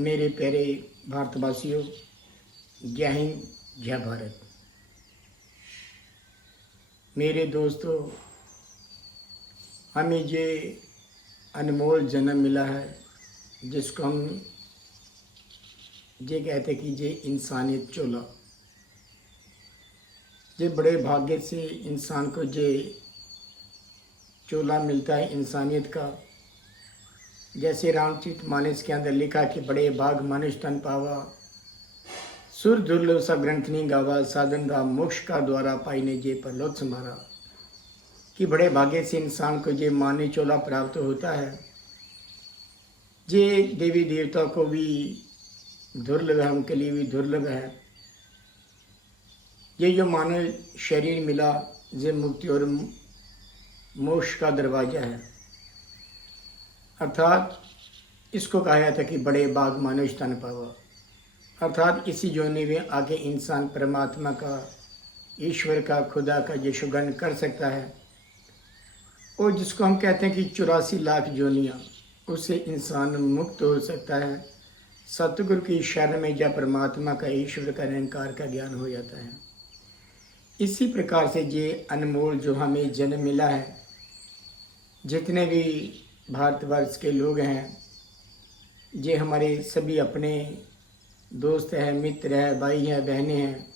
मेरे प्यारे भारतवासियों, जय हिंद, जय भारत। मेरे दोस्तों, हमें ये अनमोल जन्म मिला है जिसको हम ये कहते कि ये इंसानियत चोला। ये बड़े भाग्य से इंसान को ये चोला मिलता है इंसानियत का। जैसे रामचरितमानस के अंदर लिखा कि बड़े भाग मनुष्य तन पावा, सुर दुर्लभ सा ग्रंथ नहीं गावा, साधन दा मोक्ष का द्वारा पाई ने जे पर लोथ समारा। कि बड़े भाग्य से इंसान को ये मानवी चोला प्राप्त होता है। ये देवी देवता को भी दुर्लभ है, उनके लिए भी दुर्लभ है। ये जो मानव शरीर मिला, ये मुक्ति और मोक्ष का दरवाजा है। अर्थात इसको कहा जाता है कि बड़े भाग मनुष्य तन पावा। अर्थात इसी जोनी में आगे इंसान परमात्मा का, ईश्वर का, खुदा का यशोगान कर सकता है। और जिसको हम कहते हैं कि 84 लाख जोनियाँ, उससे इंसान मुक्त हो सकता है। सतगुरु की शरण में जब परमात्मा का, ईश्वर का, निरंकार का ज्ञान हो जाता है। इसी प्रकार से ये अनमोल जो हमें जन्म मिला है, जितने भी भारतवर्ष के लोग हैं, ये हमारे सभी अपने दोस्त हैं, मित्र हैं, भाई हैं, बहनें हैं।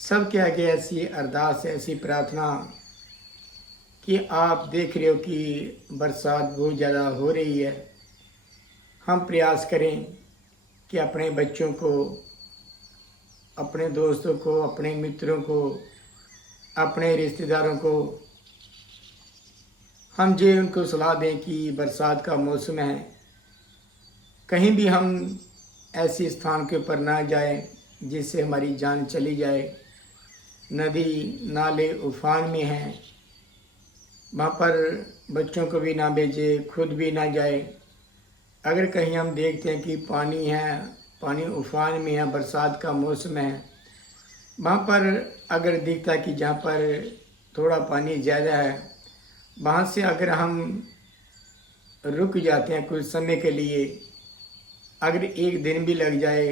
सब के आगे ऐसी अरदास, ऐसी प्रार्थना कि आप देख रहे हो कि बरसात बहुत ज़्यादा हो रही है। हम प्रयास करें कि अपने बच्चों को, अपने दोस्तों को, अपने मित्रों को, अपने रिश्तेदारों को हम ये उनको सलाह दें कि बरसात का मौसम है, कहीं भी हम ऐसे स्थान के ऊपर ना जाए जिससे हमारी जान चली जाए। नदी नाले उफान में हैं, वहाँ पर बच्चों को भी ना भेजे, खुद भी ना जाए। अगर कहीं हम देखते हैं कि पानी है, पानी उफान में है, बरसात का मौसम है, वहाँ पर अगर दिखता है कि जहाँ पर थोड़ा पानी ज़्यादा है, वहाँ से अगर हम रुक जाते हैं कुछ समय के लिए, अगर एक दिन भी लग जाए,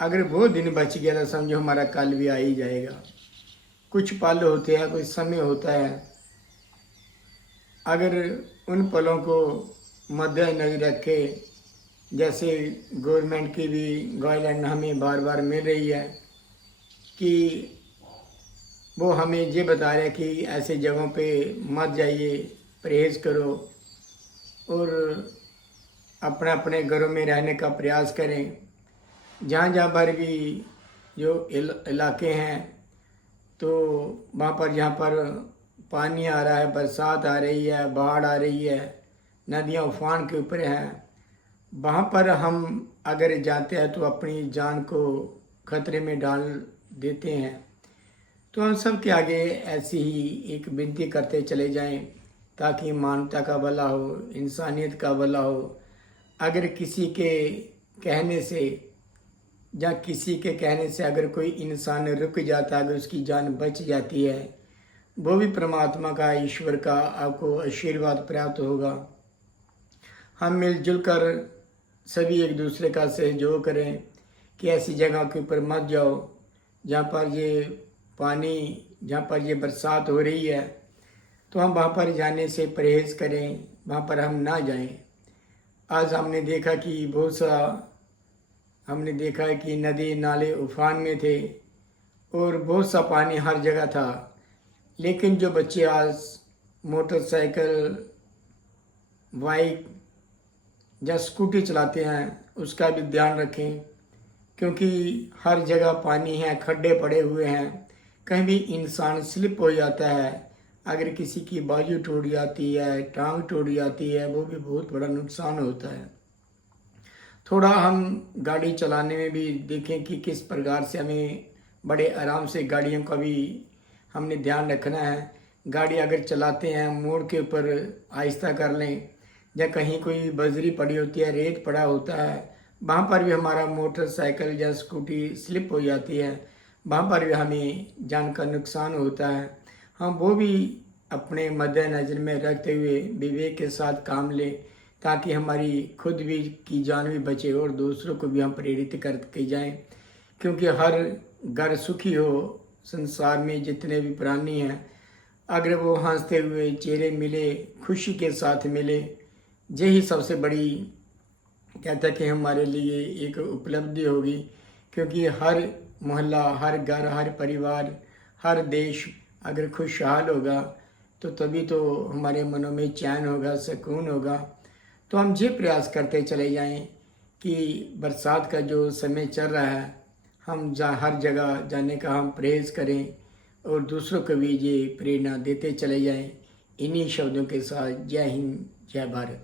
अगर वो दिन बच गया तो समझो हमारा कल भी आ ही जाएगा। कुछ पल होते हैं, कुछ समय होता है। अगर उन पलों को मद्देनजर रखे, जैसे गवर्नमेंट की भी गाइडलाइन हमें बार बार मिल रही है कि वो हमें ये बता रहे हैं कि ऐसे जगहों पे मत जाइए, परहेज़ करो और अपने अपने घरों में रहने का प्रयास करें। जहाँ जहाँ पर भी जो इलाके हैं, तो वहाँ पर जहाँ पर पानी आ रहा है, बरसात आ रही है, बाढ़ आ रही है, नदियाँ उफान के ऊपर हैं, वहाँ पर हम अगर जाते हैं तो अपनी जान को खतरे में डाल देते हैं। तो हम सब के आगे ऐसी ही एक विनती करते चले जाएं ताकि मानवता का भला हो, इंसानियत का भला हो। अगर किसी के कहने से या किसी के कहने से अगर कोई इंसान रुक जाता है, अगर उसकी जान बच जाती है, वो भी परमात्मा का, ईश्वर का आपको आशीर्वाद प्राप्त होगा। हम मिलजुल कर सभी एक दूसरे का सहयोग करें कि ऐसी जगह के ऊपर मत जाओ जहाँ पर ये पानी, जहाँ पर ये बरसात हो रही है, तो हम वहाँ पर जाने से परहेज़ करें, वहाँ पर हम ना जाएं। आज हमने देखा कि बहुत सा हमने देखा है कि नदी नाले उफान में थे और बहुत सा पानी हर जगह था। लेकिन जो बच्चे आज मोटरसाइकिल, बाइक या स्कूटी चलाते हैं, उसका भी ध्यान रखें, क्योंकि हर जगह पानी है, खड्डे पड़े हुए हैं, कहीं भी इंसान स्लिप हो जाता है। अगर किसी की बाजू टूट जाती है, टांग टूट जाती है, वो भी बहुत बड़ा नुकसान होता है। थोड़ा हम गाड़ी चलाने में भी देखें कि किस प्रकार से हमें बड़े आराम से गाड़ियों का भी हमने ध्यान रखना है। गाड़ी अगर चलाते हैं, मोड़ के ऊपर आहिस्ता कर लें, या कहीं कोई बजरी पड़ी होती है, रेत पड़ा होता है, वहाँ पर भी हमारा मोटरसाइकिल या स्कूटी स्लिप हो जाती है, वहाँ पर भी हमें जान का नुकसान होता है। हम वो भी अपने मद्देनज़र में रखते हुए विवेक के साथ काम लें ताकि हमारी खुद भी की जान भी बचे और दूसरों को भी हम प्रेरित करके जाएं। क्योंकि हर घर सुखी हो, संसार में जितने भी प्राणी हैं, अगर वो हंसते हुए चेहरे मिले, खुशी के साथ मिले, यही सबसे बड़ी कहता है कि हमारे लिए एक उपलब्धि होगी। क्योंकि हर मोहल्ला, हर घर, हर परिवार, हर देश अगर खुशहाल होगा तो तभी तो हमारे मनों में चैन होगा, सुकून होगा। तो हम ये प्रयास करते चले जाएं कि बरसात का जो समय चल रहा है, हम हर जगह जाने का हम प्रयास करें और दूसरों को भी ये प्रेरणा देते चले जाएं। इन्हीं शब्दों के साथ जय हिंद, जय भारत।